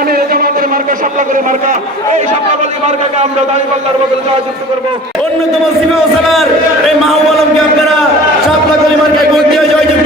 আমির জামাতের মার্কা সাপলাগরি মার্কা। এই সাপলাগরি মার্কাকে আমরা দাঁড়িপাল্লার বদলে জয়যুক্ত করব। অন্যতম সিমা ওসানার এই মাহবুব আলমকে আপনারা সাপলাগরি মার্কায় ভোট দিয়ে জয়যুক্ত